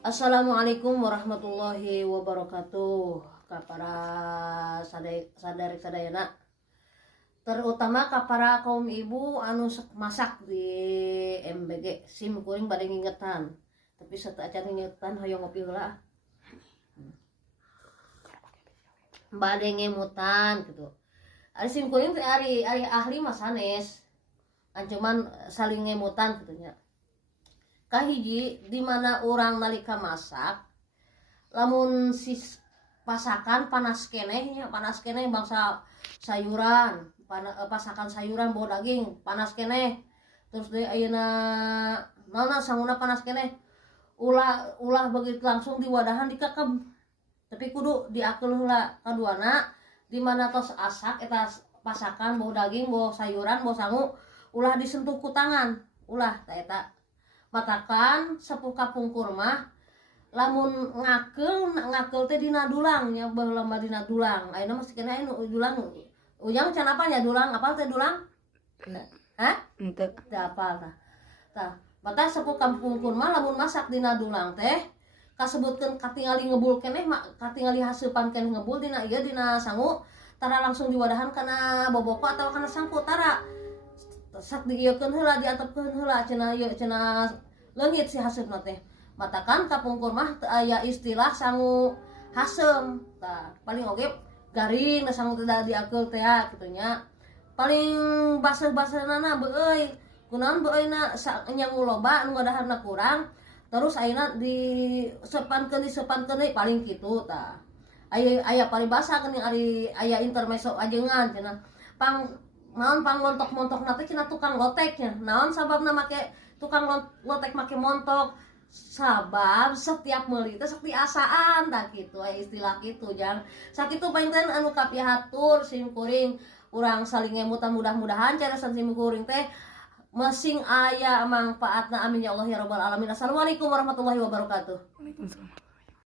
Assalamualaikum warahmatullahi wabarakatuh. Ka para sadayana, terutama ka para kaum ibu anu masak di MBG sim kuring bade ngingetan. Tapi setelah acan ngingetan hoyong ngopi heula. Bade ngemutan gitu. Ari sim kuring teh ari ahli masanes. Cuman saling ngemutan gitu nya. Kahiji di mana orang nalika masak lamun sis pasakan panas keneh bangsa sayuran pasakan sayuran bawa daging panas keneh terus deui ayeuna naonna sanguna panas keneh ulah begitu langsung di wadahan dikekeb tapi kudu diakeul heula kaduana di mana tos asak eta pasakan bawa daging bawa sayuran bawa sangu ulah disentuh ku tangan ulah eta matakan sepuh kapungkur mah lamun ngakeul teh dina dulang nya baheula mah dina dulang ayeuna mah sikena anu dulang ujang can apa nya dulang apal teh dulang hah teu apal tah mata sepuh kapungkur mah lamun masak dina dulang teh kasebutkeun katingali ngebul keneh katingali haseupan keneh ngebul dina ieu dina sangu tara langsung diwadahan kana boboko atawa kana sangku tara sak diieukeun heula diantepkeun heula cenah ieu cenah leungit si haseupna teh matakan kapungkur mah teu aya istilah sangu haseum tah paling oge garing da sangu teh da diakeul teh kitu nya paling baseuh-baseuhnana beueuy kunaon beueuyna nyangu loba anu ngadahanna kurang terus ayeuna diseupankeun deui paling kitu tah aya paling basa geuning ari aya intermezzo ajengan cenah naon montok-montokna teh cenah tukang loteknya naon sababna make tukang lotek make montok sabab setiap meuli teh sok diasaan tah kitu istilah kitu jang sakitu painten anu kapihatur sim kuring urang saling ngemutan mudah-mudahan carasan sim kuring teh masing aya manfaatna amin ya Allah ya rabbal alamin. Assalamualaikum warahmatullahi wabarakatuh. Waalaikumsalam.